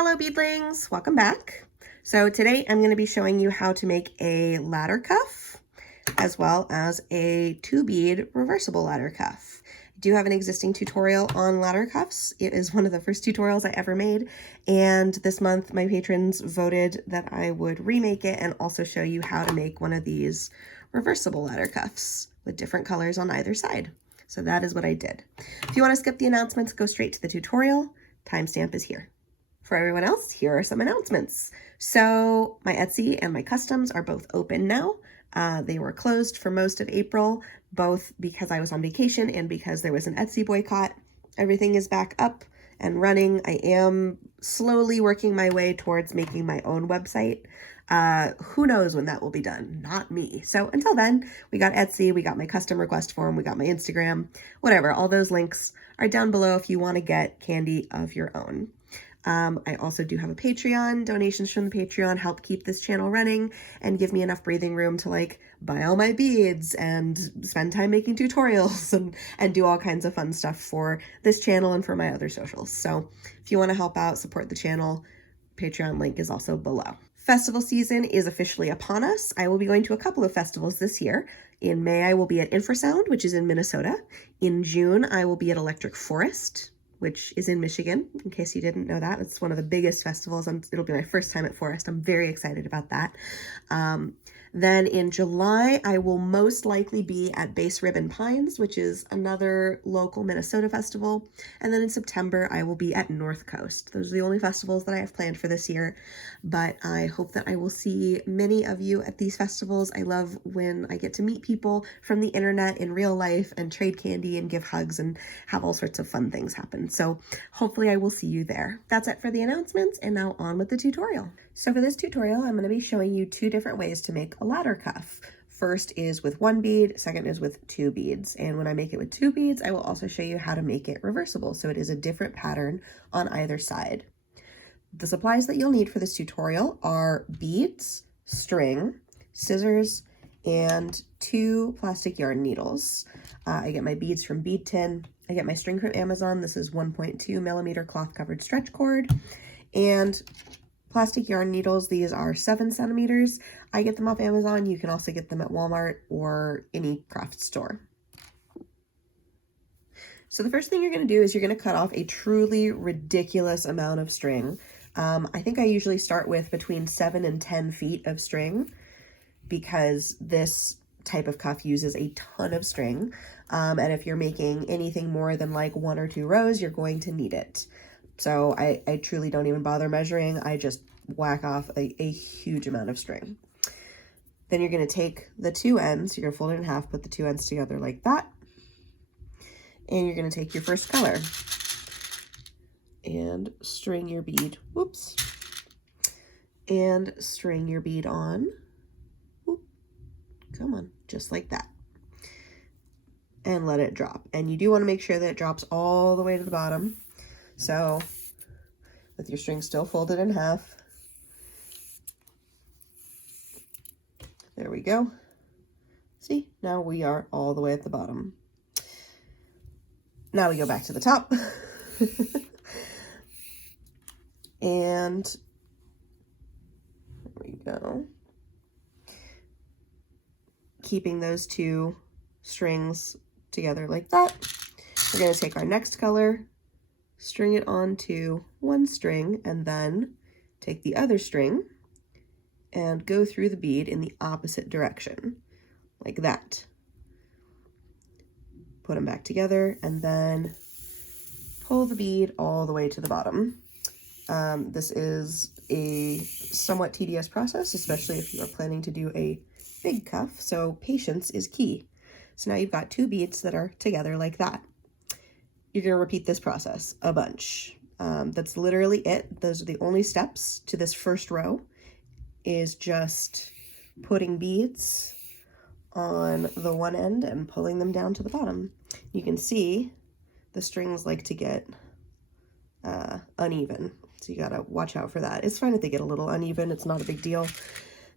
Hello beadlings, welcome back. So today I'm going to be showing you how to make a ladder cuff as well as a two-bead reversible ladder cuff. I do have an existing tutorial on ladder cuffs. It is one of the first tutorials I ever made, and this month my patrons voted that I would remake it and also show you how to make one of these reversible ladder cuffs with different colors on either side. So that is what I did. If you want to skip the announcements, go straight to the tutorial. Timestamp is here. For everyone else, here are some announcements. So my Etsy and my customs are both open now. They were closed for most of April, both because I was on vacation and because there was an Etsy boycott. Everything is back up and running. I am slowly working my way towards making my own website. Who knows when that will be done? Not me. So until then, we got Etsy, we got my custom request form, we got my Instagram, whatever. All those links are down below if you want to get candy of your own. I also do have a Patreon. Donations from the Patreon help keep this channel running and give me enough breathing room to like buy all my beads and spend time making tutorials and do all kinds of fun stuff for this channel and for my other socials. So if you want to help out, support the channel, Patreon link is also below. Festival season is officially upon us. I will be going to a couple of festivals this year. In May, I will be at Infrasound, which is in Minnesota. In June, I will be at Electric Forest, which is in Michigan, in case you didn't know that. It's one of the biggest festivals. It'll be my first time at Forest. I'm very excited about that. Then in July, I will most likely be at Base Ribbon Pines, which is another local Minnesota festival. And then in September, I will be at North Coast. Those are the only festivals that I have planned for this year, but I hope that I will see many of you at these festivals. I love when I get to meet people from the internet in real life and trade candy and give hugs and have all sorts of fun things happen. So hopefully I will see you there. That's it for the announcements, and now on with the tutorial. So for this tutorial, I'm going to be showing you two different ways to make a ladder cuff. First is with one bead, second is with two beads. And when I make it with two beads, I will also show you how to make it reversible, so it is a different pattern on either side. The supplies that you'll need for this tutorial are beads, string, scissors, and 2 plastic yarn needles. I get my beads from Bead Tin. I get my string from Amazon. This is 1.2 millimeter cloth covered stretch cord. And plastic yarn needles, these are 7 centimeters. I get them off Amazon. You can also get them at Walmart or any craft store. So the first thing you're going to do is you're going to cut off a truly ridiculous amount of string. I think I usually start with between 7 and 10 feet of string because this type of cuff uses a ton of string. And if you're making anything more than like 1 or 2 rows, you're going to need it. So I truly don't even bother measuring. I just whack off a huge amount of string. Then you're going to take the 2 ends, you're going to fold it in half, put the 2 ends together like that. And you're going to take your first color and string your bead, whoops, and string your bead on, whoop, come on, just like that. And let it drop. And you do want to make sure that it drops all the way to the bottom. So with your string still folded in half, there we go. See, now we are all the way at the bottom. Now we go back to the top. And there we go. Keeping those 2 strings together like that. We're going to take our next color, string it onto 1 string, and then take the other string and go through the bead in the opposite direction, like that. Put them back together, and then pull the bead all the way to the bottom. This is a somewhat tedious process, especially if you are planning to do a big cuff, so patience is key. So now you've got 2 beads that are together like that. You're going to repeat this process a bunch. That's literally it. Those are the only steps to this first row, is just putting beads on the one end and pulling them down to the bottom. You can see the strings like to get uneven, so you gotta watch out for that. It's fine if they get a little uneven, it's not a big deal.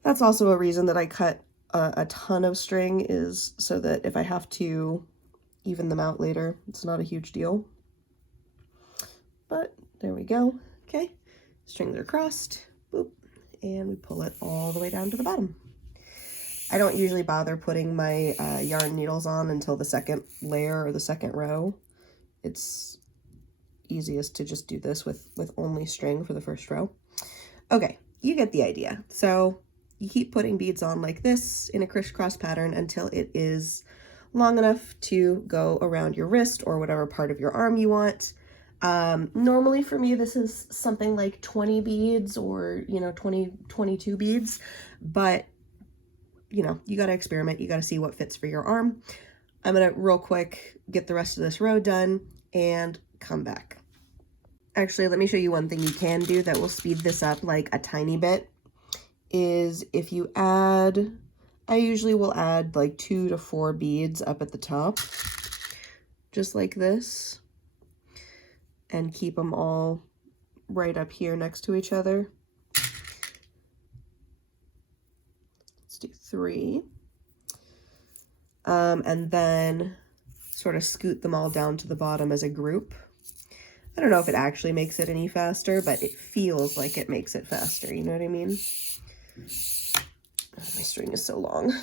That's also a reason that I cut a ton of string, is so that if I have to even them out later, it's not a huge deal. But there we go. Okay, Strings are crossed, boop, and we pull it all the way down to the bottom. I don't usually bother putting my yarn needles on until the second layer or the second row. It's easiest to just do this with only string for the first row. Okay, you get the idea. So you keep putting beads on like this in a crisscross pattern until it is long enough to go around your wrist or whatever part of your arm you want. Normally for me, this is something like 20 beads or, 22 beads, but you got to experiment. You got to see what fits for your arm. I'm going to real quick get the rest of this row done and come back. Actually, let me show you one thing you can do that will speed this up like a tiny bit, is if you add, I usually will add like 2 to 4 beads up at the top, just like this, and keep them all right up here next to each other. Let's do 3. And then sort of scoot them all down to the bottom as a group. I don't know if it actually makes it any faster, but it feels like it makes it faster. You know what I mean? Oh, my string is so long.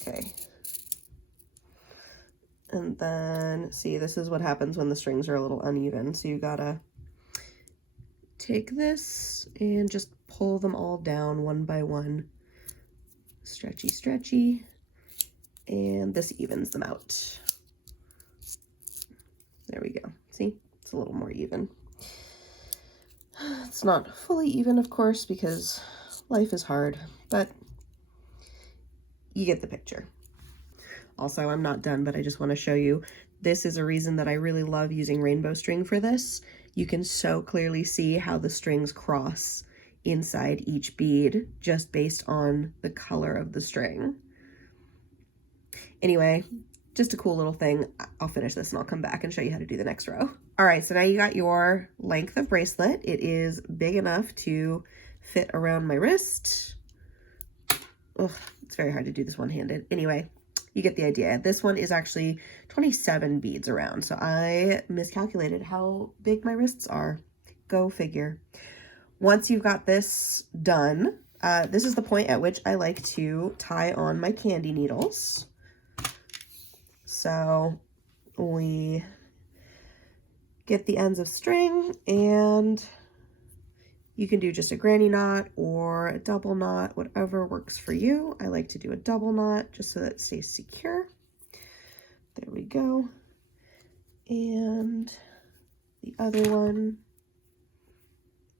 Okay. And then, see, this is what happens when the strings are a little uneven. So you gotta take this and just pull them all down one by one. Stretchy, stretchy. And this evens them out. There we go. See, it's a little more even. It's not fully even, of course, because life is hard, but you get the picture. Also, I'm not done, but I just want to show you, this is a reason that I really love using rainbow string for this. You can so clearly see how the strings cross inside each bead just based on the color of the string. Anyway, just a cool little thing. I'll finish this and I'll come back and show you how to do the next row. All right, so now you got your length of bracelet. It is big enough to fit around my wrist. Ugh, it's very hard to do this one-handed. Anyway, you get the idea. This one is actually 27 beads around, so I miscalculated how big my wrists are. Go figure. Once you've got this done, this is the point at which I like to tie on my Kandi needles. So we get the ends of string, and you can do just a granny knot or a double knot, whatever works for you. I like to do a double knot just so that it stays secure. There we go. And the other one,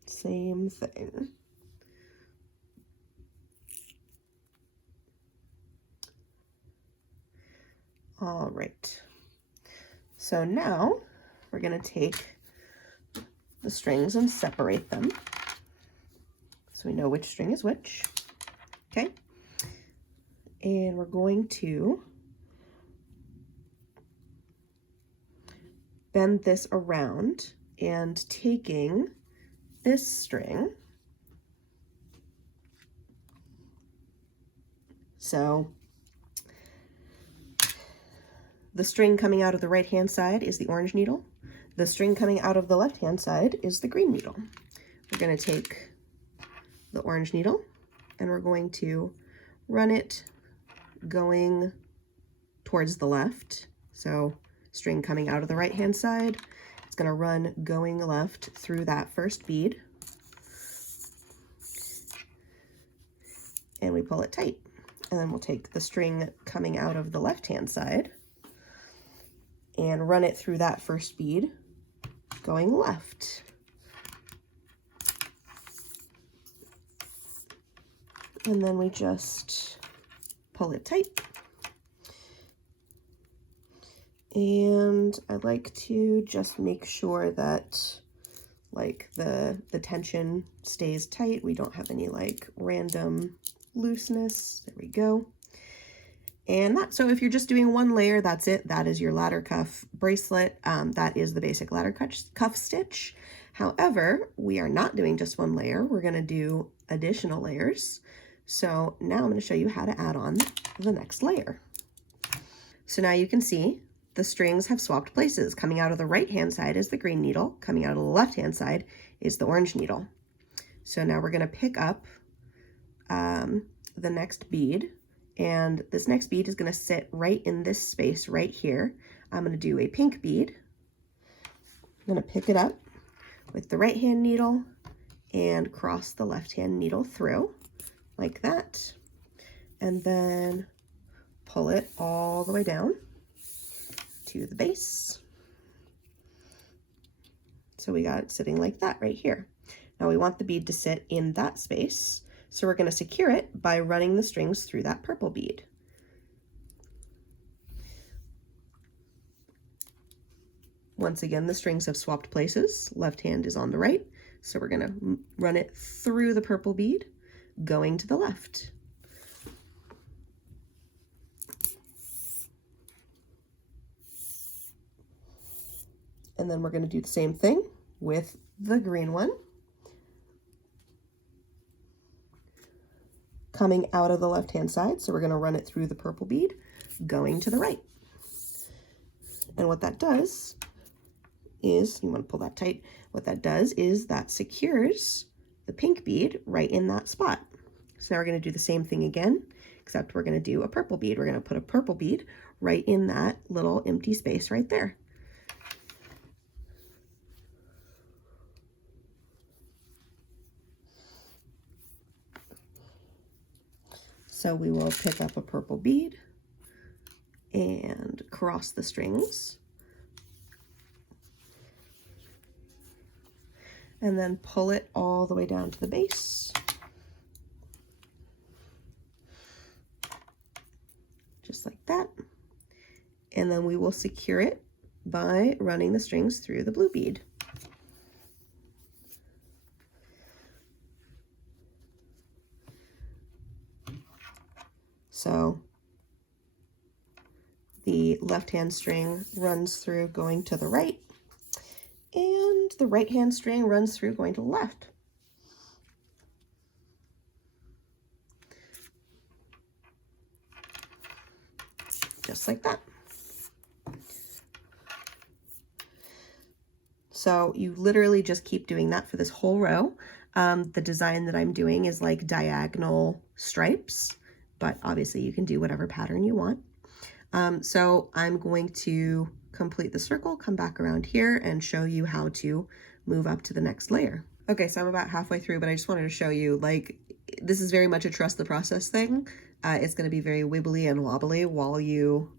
same thing. All right. So now we're going to take the strings and separate them so we know which string is which. Okay. And we're going to bend this around and taking this string. So the string coming out of the right-hand side is the orange needle. The string coming out of the left-hand side is the green needle. We're going to take the orange needle and we're going to run it going towards the left. So string coming out of the right-hand side, it's going to run going left through that first bead. And we pull it tight. And then we'll take the string coming out of the left-hand side and run it through that first bead going left. And then we just pull it tight. And I like to just make sure that like the tension stays tight. We don't have any like random looseness. There we go. And so if you're just doing one layer, that's it. That is your ladder cuff bracelet. That is the basic ladder cuff stitch. However, we are not doing just one layer. We're going to do additional layers. So now I'm going to show you how to add on the next layer. So now you can see the strings have swapped places. Coming out of the right-hand side is the green needle. Coming out of the left-hand side is the orange needle. So now we're going to pick up the next bead, and this next bead is going to sit right in this space right here. I'm going to do a pink bead. I'm going to pick it up with the right-hand needle and cross the left-hand needle through like that, and then pull it all the way down to the base. So we got it sitting like that right here. Now we want the bead to sit in that space, so we're going to secure it by running the strings through that purple bead. Once again, the strings have swapped places. Left hand is on the right, so we're going to run it through the purple bead, going to the left. And then we're going to do the same thing with the green one. Coming out of the left-hand side, so we're going to run it through the purple bead, going to the right. And what that does is, you want to pull that tight, what that does is that secures the pink bead right in that spot. So now we're going to do the same thing again, except we're going to do a purple bead. We're going to put a purple bead right in that little empty space right there. So we will pick up a purple bead and cross the strings, and then pull it all the way down to the base. Just like that. And then we will secure it by running the strings through the blue bead. So the left-hand string runs through going to the right, and the right-hand string runs through going to the left. Just like that. So you literally just keep doing that for this whole row. The design that I'm doing is like diagonal stripes, but obviously you can do whatever pattern you want. So I'm going to complete the circle, come back around here and show you how to move up to the next layer. Okay, so I'm about halfway through, but I just wanted to show you, like, this is very much a trust the process thing. It's going to be very wibbly and wobbly while you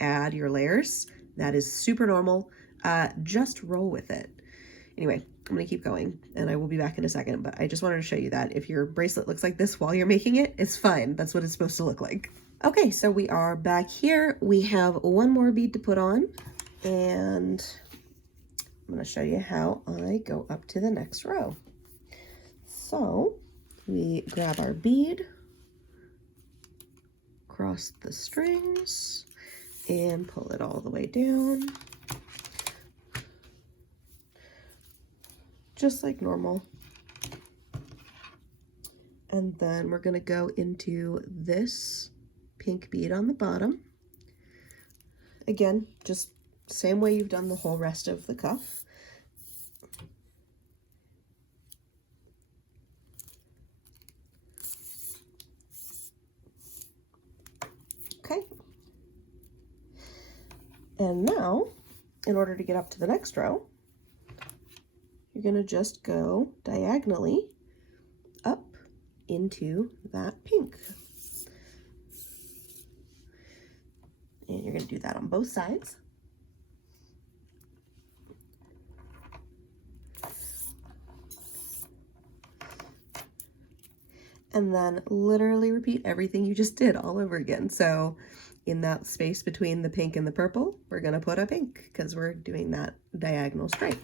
add your layers. That is super normal. Just roll with it. Anyway, I'm going to keep going and I will be back in a second, but I just wanted to show you that if your bracelet looks like this while you're making it, it's fine. That's what it's supposed to look like. Okay, so we are back here. We have one more bead to put on, and I'm going to show you how I go up to the next row. So we grab our bead, cross the strings, and pull it all the way down, just like normal. And then we're going to go into this pink bead on the bottom. Again, just same way you've done the whole rest of the cuff. Okay. And now, in order to get up to the next row, you're going to just go diagonally up into that pink. And you're going to do that on both sides. And then literally repeat everything you just did all over again. So in that space between the pink and the purple, we're going to put a pink because we're doing that diagonal stripe.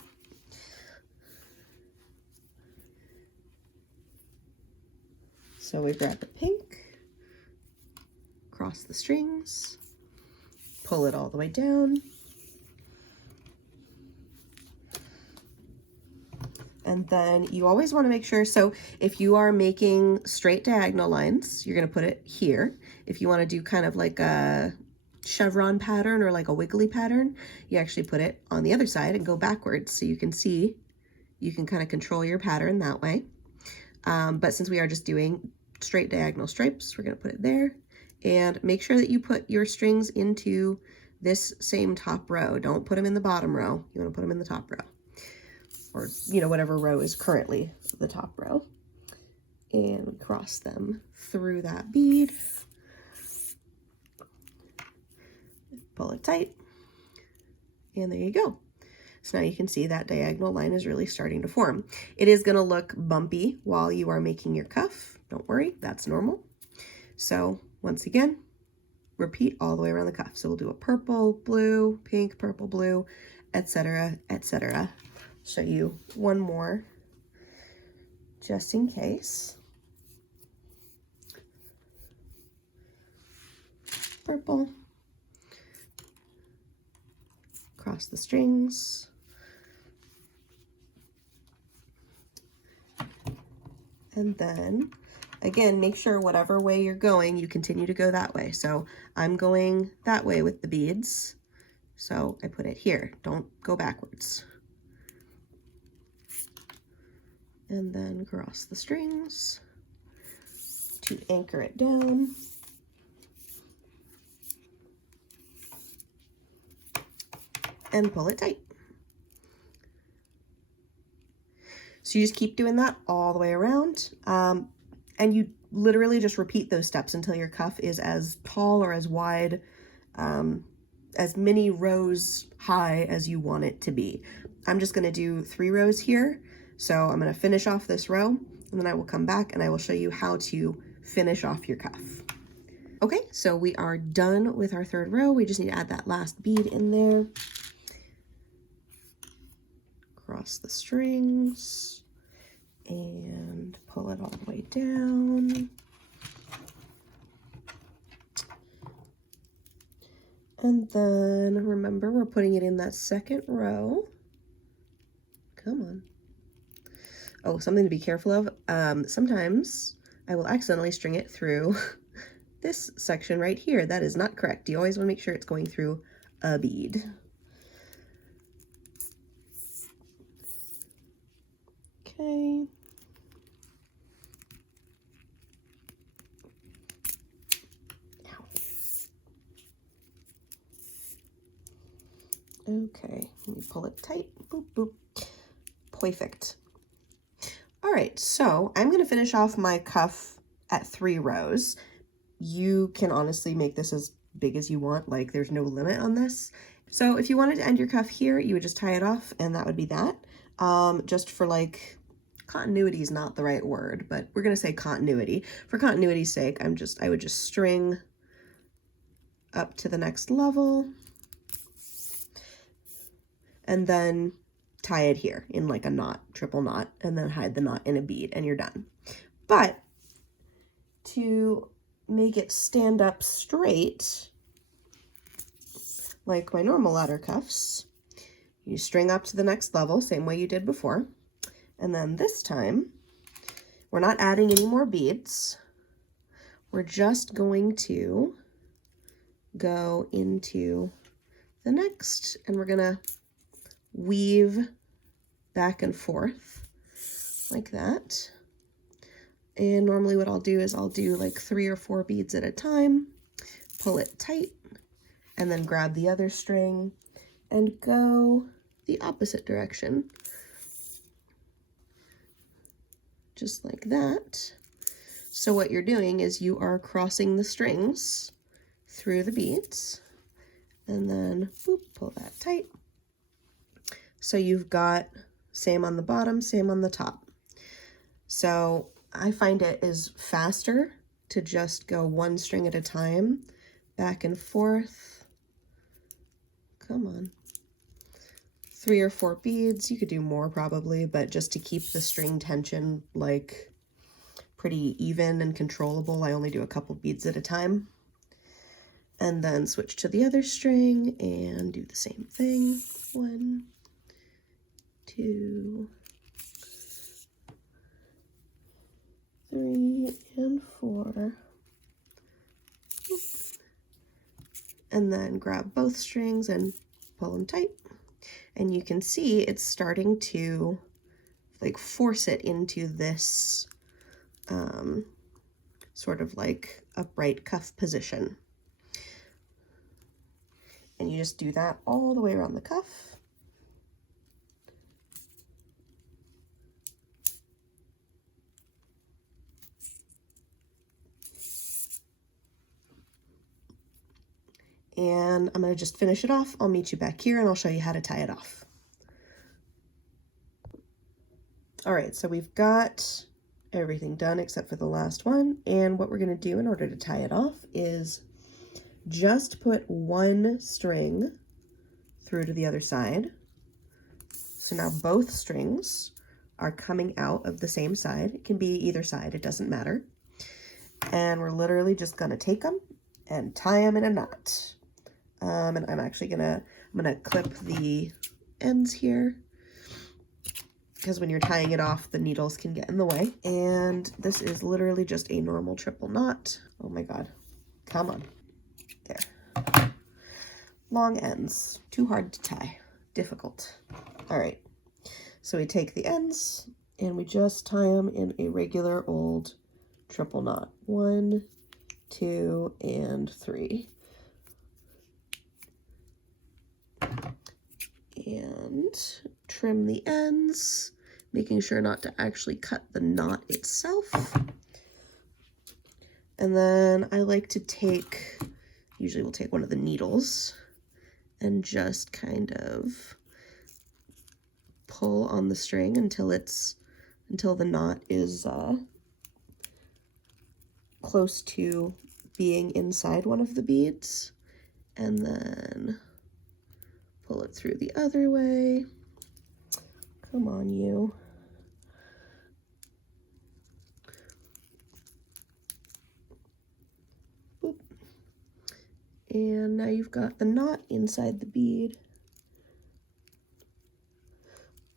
So we grab the pink, cross the strings, pull it all the way down, and then you always want to make sure, so if you are making straight diagonal lines, you're going to put it here. If you want to do kind of like a chevron pattern or like a wiggly pattern, you actually put it on the other side and go backwards so you can see, you can kind of control your pattern that way. But since we are just doing straight diagonal stripes, we're going to put it there, and make sure that you put your strings into this same top row. Don't put them in the bottom row. You want to put them in the top row, or, you know, whatever row is currently the top row. And we cross them through that bead. Pull it tight, and there you go. So now you can see that diagonal line is really starting to form. It is going to look bumpy while you are making your cuff. Don't worry, that's normal. So once again, repeat all the way around the cuff. So we'll do a purple, blue, pink, purple, blue, etc., etc. Show you one more just in case. Purple. Cross the strings. And then, again, make sure whatever way you're going, you continue to go that way. So I'm going that way with the beads. So I put it here. Don't go backwards. And then cross the strings to anchor it down. And pull it tight. So you just keep doing that all the way around. And you literally just repeat those steps until your cuff is as tall or as wide, as many rows high as you want it to be. I'm just gonna do 3 rows here. So I'm gonna finish off this row, and then I will come back and I will show you how to finish off your cuff. Okay, so we are done with our 3rd row. We just need to add that last bead in there. Cross the strings and pull it all the way down. And then remember, we're putting it in that 2nd row. Come on. Oh, something to be careful of. Sometimes I will accidentally string it through this section right here. That is not correct. You always want to make sure it's going through a bead. Okay. Okay, let me pull it tight. Boop, boop. Perfect. All right, so I'm going to finish off my cuff at 3 rows. You can honestly make this as big as you want. Like, there's no limit on this. So if you wanted to end your cuff here, you would just tie it off, and that would be that. Just for like, continuity is not the right word, but we're going to say continuity. For continuity's sake, I would just string up to the next level and then tie it here in like a knot, triple knot, and then hide the knot in a bead, and you're done. But to make it stand up straight, like my normal ladder cuffs, you string up to the next level, same way you did before. And then this time, we're not adding any more beads. We're just going to go into the next, and we're gonna weave back and forth like that. And normally what I'll do is I'll do like 3 or 4 beads at a time, pull it tight, and then grab the other string and go the opposite direction. Just like that. So what you're doing is you are crossing the strings through the beads, and then boop, pull that tight. So you've got same on the bottom, same on the top. So I find it is faster to just go 1 string at a time, back and forth. Come on. 3 or 4 beads. You could do more probably, but just to keep the string tension like pretty even and controllable, I only do a couple beads at a time. And then switch to the other string and do the same thing. 1, 2, 3, and 4. and then grab both strings and pull them tight. And you can see it's starting to like force it into this sort of like upright cuff position. And you just do that all the way around the cuff. And I'm going to just finish it off. I'll meet you back here and I'll show you how to tie it off. All right, so we've got everything done except for the last one. And what we're going to do in order to tie it off is just put one string through to the other side. So now both strings are coming out of the same side. It can be either side, it doesn't matter. And we're literally just going to take them and tie them in a knot. And I'm actually I'm gonna clip the ends here because when you're tying it off, the needles can get in the way. And this is literally just a normal triple knot. Oh my God, come on, there. Long ends, too hard to tie, difficult. All right, so we take the ends and we just tie them in a regular old triple knot. 1, 2, and 3. And trim the ends, making sure not to actually cut the knot itself. And then I like to take, usually we'll take one of the needles and just kind of pull on the string until the knot is close to being inside one of the beads, and then pull it through the other way. Come on, you. Boop. And now you've got the knot inside the bead.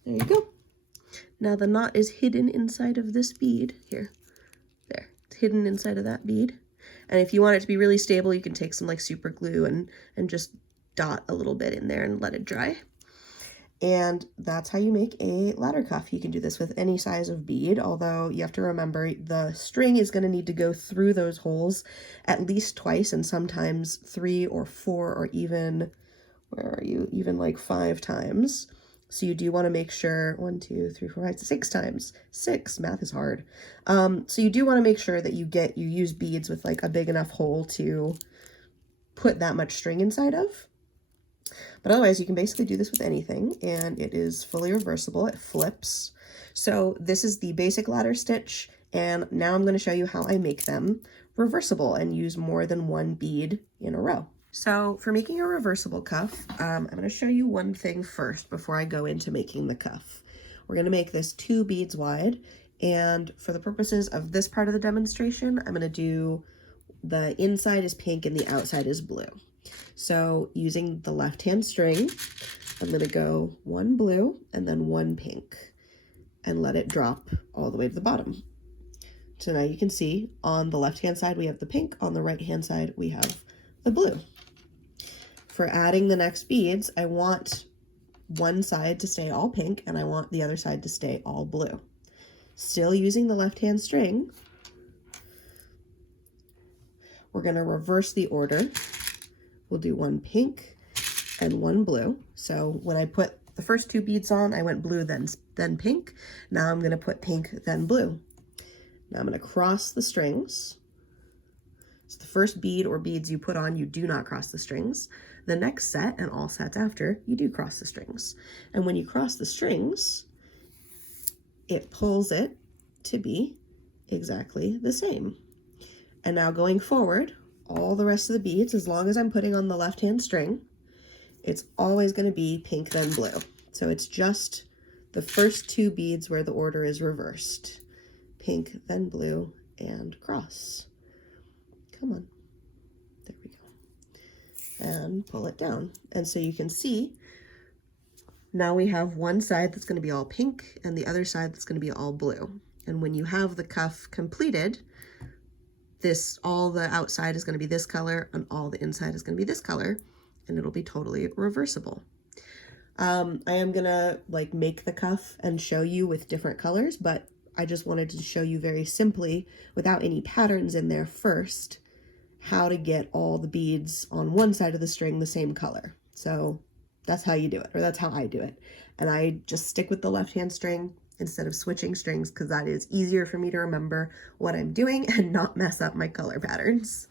There you go. Now the knot is hidden inside of this bead here. There, it's hidden inside of that bead. And if you want it to be really stable, you can take some like super glue and just dot a little bit in there and let it dry. And that's how you make a ladder cuff. You can do this with any size of bead, although you have to remember the string is going to need to go through those holes at least twice, and sometimes 3 or 4 or even, where are you, even like 5 times. So you do want to make sure 1, 2, 3, 4, 5, 6 times. 6, math is hard. So you do want to make sure that you use beads with like a big enough hole to put that much string inside of. But otherwise, you can basically do this with anything, and it is fully reversible. It flips. So this is the basic ladder stitch, and now I'm going to show you how I make them reversible and use more than one bead in a row. So for making a reversible cuff, I'm going to show you one thing first before I go into making the cuff. We're going to make this 2 beads wide, and for the purposes of this part of the demonstration, I'm going to do the inside is pink and the outside is blue. So using the left-hand string, I'm going to go 1 blue and then 1 pink and let it drop all the way to the bottom. So now you can see on the left-hand side we have the pink, on the right-hand side we have the blue. For adding the next beads, I want one side to stay all pink and I want the other side to stay all blue. Still using the left-hand string, we're going to reverse the order. We'll do 1 pink and 1 blue. So when I put the first 2 beads on, I went blue, then pink. Now I'm going to put pink, then blue. Now I'm going to cross the strings. So the first bead or beads you put on, you do not cross the strings. The next set and all sets after, you do cross the strings. And when you cross the strings, it pulls it to be exactly the same. And now going forward, all the rest of the beads, as long as I'm putting on the left-hand string, it's always going to be pink then blue. So it's just the first 2 beads where the order is reversed. Pink then blue and cross. Come on. There we go. And pull it down. And so you can see now we have one side that's going to be all pink and the other side that's going to be all blue. And when you have the cuff completed, this, all the outside is going to be this color and all the inside is going to be this color, and it'll be totally reversible. I am gonna like make the cuff and show you with different colors, but I just wanted to show you very simply, without any patterns in there first, how to get all the beads on one side of the string the same color. So that's how you do it, or that's how I do it. And I just stick with the left-hand string instead of switching strings, because that is easier for me to remember what I'm doing and not mess up my color patterns.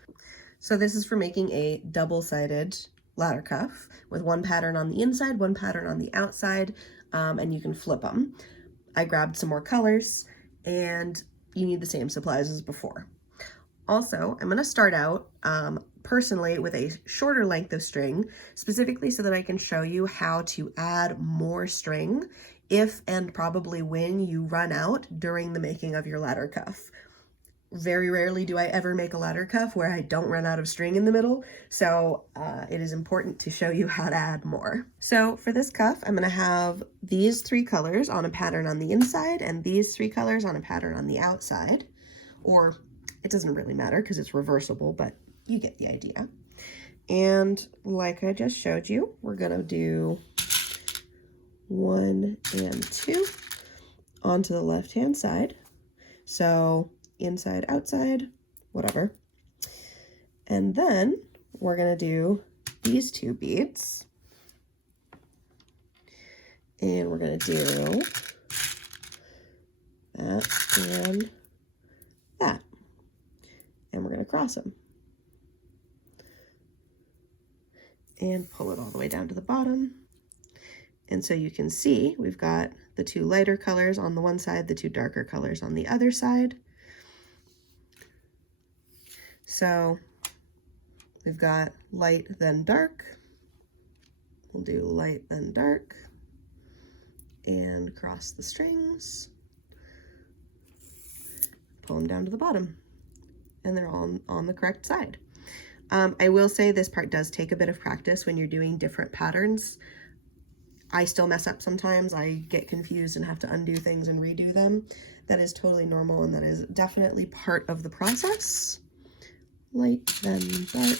So this is for making a double-sided ladder cuff with one pattern on the inside, one pattern on the outside, and you can flip them. I grabbed some more colors, and you need the same supplies as before. Also, I'm going to start out personally with a shorter length of string, specifically so that I can show you how to add more string if and probably when you run out during the making of your ladder cuff. Very rarely do I ever make a ladder cuff where I don't run out of string in the middle, so it is important to show you how to add more. So for this cuff, I'm going to have these 3 colors on a pattern on the inside and these 3 colors on a pattern on the outside, or it doesn't really matter because it's reversible, but you get the idea. And like I just showed you, we're going to do 1 and 2 onto the left-hand side. So inside, outside, whatever. And then we're going to do these 2 beads. And we're going to do that and that. And we're going to cross them. And pull it all the way down to the bottom. And so you can see we've got the 2 lighter colors on the one side, the 2 darker colors on the other side. So we've got light, then dark. We'll do light, then dark, and cross the strings, pull them down to the bottom, and they're all on the correct side. I will say this part does take a bit of practice when you're doing different patterns. I still mess up sometimes. I get confused and have to undo things and redo them. That is totally normal, and that is definitely part of the process. Light, then dark,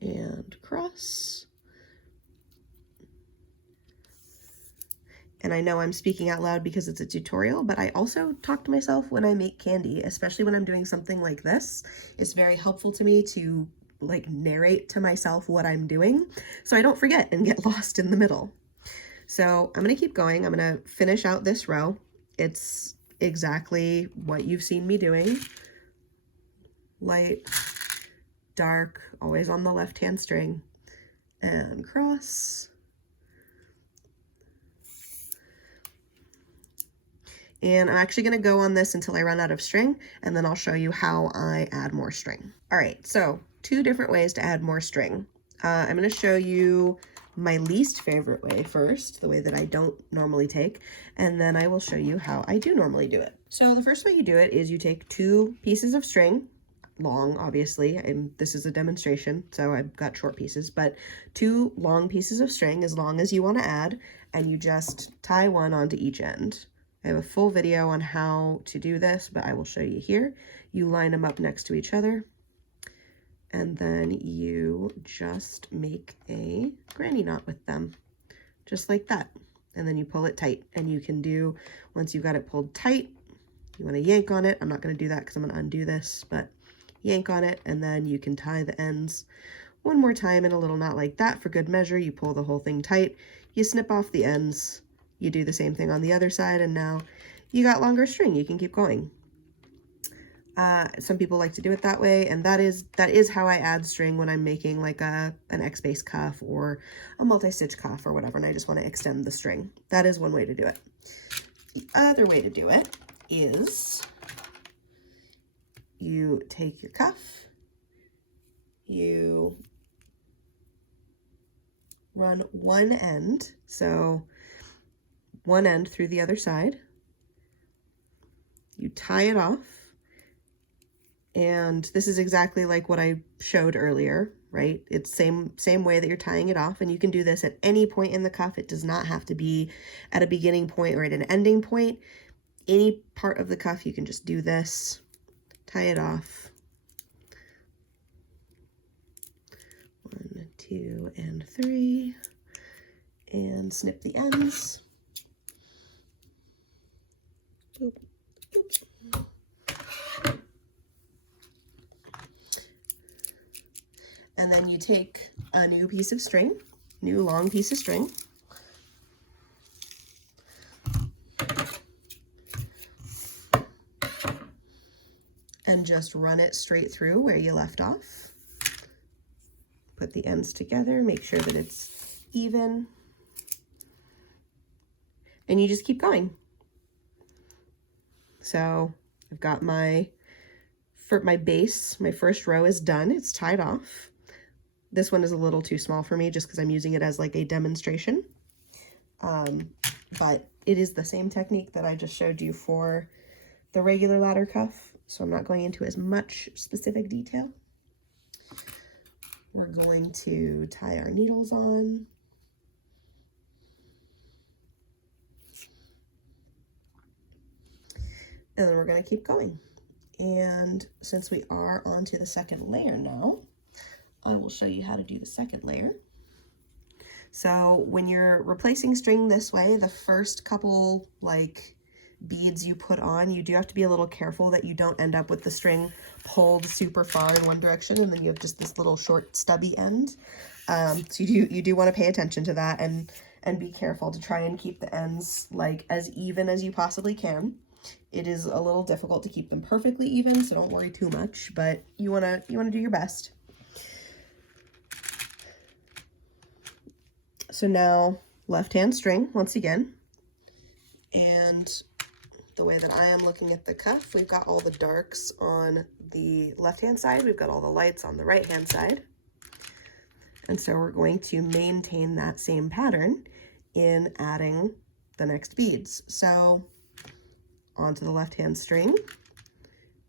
and cross. And I know I'm speaking out loud because it's a tutorial, but I also talk to myself when I make candy, especially when I'm doing something like this. It's very helpful to me to like narrate to myself what I'm doing so I don't forget and get lost in the middle. So I'm going to keep going. I'm going to finish out this row. It's exactly what you've seen me doing. Light, dark, always on the left-hand string, and cross. And I'm actually going to go on this until I run out of string, and then I'll show you how I add more string. All right, so 2 different ways to add more string. I'm going to show you my least favorite way first, the way that I don't normally take, and then I will show you how I do normally do it. So the first way you do it is you take 2 pieces of string, long obviously, and this is a demonstration, so I've got short pieces, but 2 long pieces of string as long as you want to add, and you just tie one onto each end. I have a full video on how to do this, but I will show you here. You line them up next to each other, and then you just make a granny knot with them, just like that. And then you pull it tight, and you can do, once you've got it pulled tight, you want to yank on it. I'm not going to do that because I'm going to undo this, but yank on it, and then you can tie the ends one more time in a little knot like that for good measure. You pull the whole thing tight, you snip off the ends, you do the same thing on the other side, and now you got longer string. You can keep going. Some people like to do it that way, and that is how I add string when I'm making like an X-base cuff or a multi-stitch cuff or whatever, and I just want to extend the string. That is one way to do it. The other way to do it is you take your cuff, you run one end, so one end through the other side, you tie it off, and this is exactly like what I showed earlier, right? It's same way that you're tying it off, and you can do this at any point in the cuff. It does not have to be at a beginning point or at an ending point. Any part of the cuff, you can just do this, tie it off. 1, 2, and 3, and snip the ends. Oops. And then you take a new piece of string, new long piece of string, and just run it straight through where you left off. Put the ends together, make sure that it's even, and you just keep going. So I've got my base, my first row is done, it's tied off. This one is a little too small for me just because I'm using it as like a demonstration. But it is the same technique that I just showed you for the regular ladder cuff, so I'm not going into as much specific detail. We're going to tie our needles on. And then we're going to keep going. And since we are onto the second layer now, I will show you how to do the second layer. So when you're replacing string this way, the first couple like beads you put on, you do have to be a little careful that you don't end up with the string pulled super far in one direction and then you have just this little short stubby end. So you do want to pay attention to that and be careful to try and keep the ends like as even as you possibly can. It is a little difficult to keep them perfectly even, so don't worry too much, but you wanna do your best. So now left hand string once again, and the way that I am looking at the cuff, we've got all the darks on the left hand side, we've got all the lights on the right hand side, and so we're going to maintain that same pattern in adding the next beads. So onto the left hand string,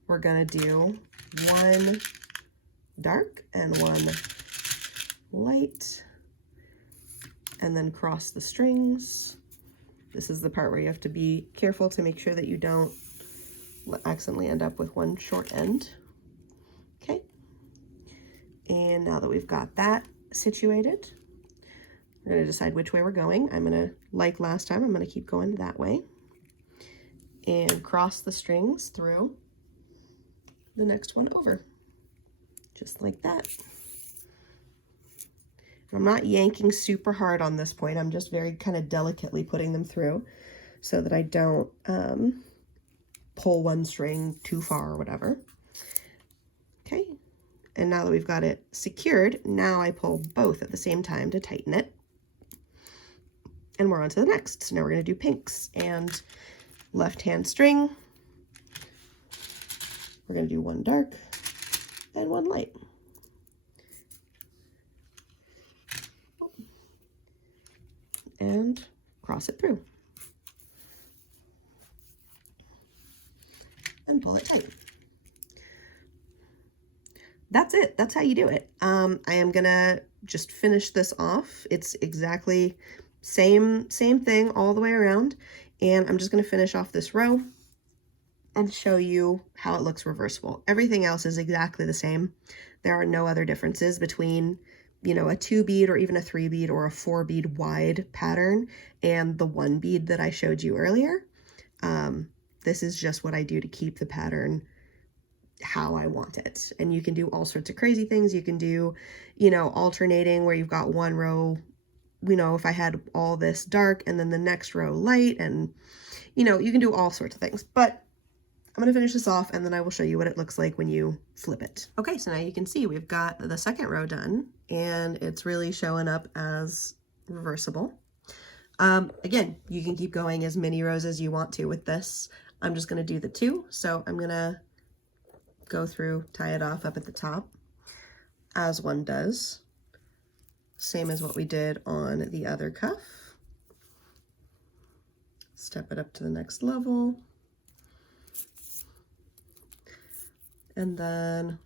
we're gonna do one dark and one light, and then cross the strings. This is the part where you have to be careful to make sure that you don't accidentally end up with one short end. Okay, and now that we've got that situated, we're gonna decide which way we're going. I'm gonna, like last time, I'm gonna keep going that way and cross the strings through the next one over, just like that. I'm not yanking super hard on this point, I'm just very kind of delicately putting them through so that I don't pull one string too far or whatever. Okay, and now that we've got it secured, now I pull both at the same time to tighten it. And we're on to the next. So now we're gonna do pinks, and left hand string, we're going to do one dark and one light. And cross it through. And pull it tight. That's it. That's how you do it. I am going to just finish this off. It's exactly same thing all the way around. And I'm just going to finish off this row and show you how it looks reversible. Everything else is exactly the same. There are no other differences between, you know, a 2-bead or even a 3-bead or a 4-bead wide pattern and the 1 bead that I showed you earlier. This is just what I do to keep the pattern how I want it. And you can do all sorts of crazy things. You can do, you know, alternating where you've got one row, you know, if I had all this dark and then the next row light, and, you know, you can do all sorts of things. But I'm going to finish this off and then I will show you what it looks like when you flip it. Okay, so now you can see we've got the second row done and it's really showing up as reversible. Again, you can keep going as many rows as you want to with this. I'm just going to do the 2. So I'm going to go through, tie it off up at the top as one does. Same as what we did on the other cuff. Step it up to the next level. And then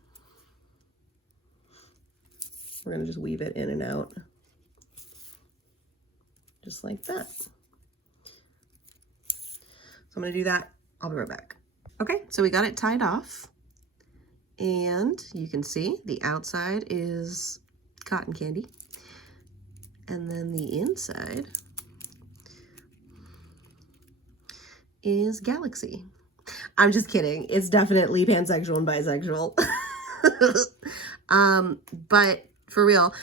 we're going to just weave it in and out, just like that. So I'm going to do that. I'll be right back. Okay, so we got it tied off. And you can see the outside is cotton candy. And then the inside is galaxy. I'm just kidding. It's definitely pansexual and bisexual. But for real,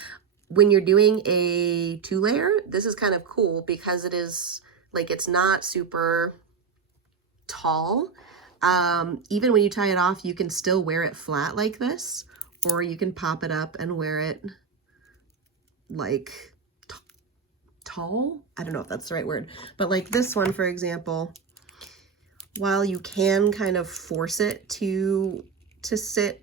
when you're doing a 2-layer, this is kind of cool because it is like, it's not super tall. Even when you tie it off, you can still wear it flat like this, or you can pop it up and wear it like tall. I don't know if that's the right word, but like this one, for example, while you can kind of force it to sit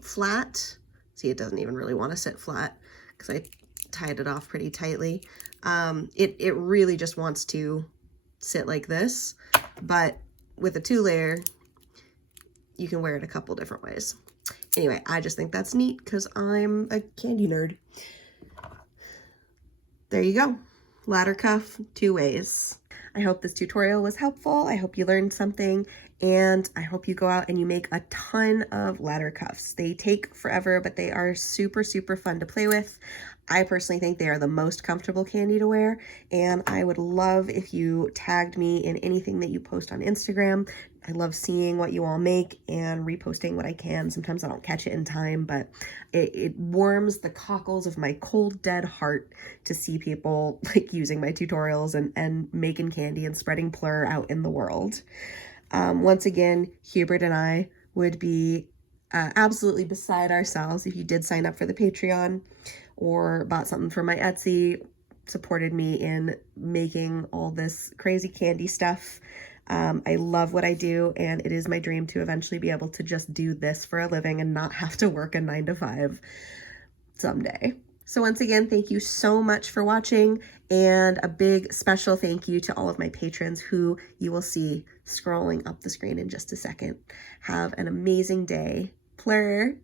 flat, see, it doesn't even really want to sit flat because I tied it off pretty tightly. It really just wants to sit like this, but with a 2-layer, you can wear it a couple different ways. Anyway, I just think that's neat because I'm a candy nerd. There you go. Ladder cuff 2 ways. I hope this tutorial was helpful. I hope you learned something, and I hope you go out and you make a ton of ladder cuffs. They take forever, but they are super, super fun to play with. I personally think they are the most comfortable candy to wear, and I would love if you tagged me in anything that you post on Instagram. I love seeing what you all make and reposting what I can. Sometimes I don't catch it in time, but it warms the cockles of my cold, dead heart to see people like using my tutorials and making candy and spreading plur out in the world. Once again, Hubert and I would be absolutely beside ourselves if you did sign up for the Patreon or bought something from my Etsy, supported me in making all this crazy candy stuff. I love what I do, and it is my dream to eventually be able to just do this for a living and not have to work a 9-to-5 someday. So once again, thank you so much for watching, and a big special thank you to all of my patrons who you will see scrolling up the screen in just a second. Have an amazing day. Plur.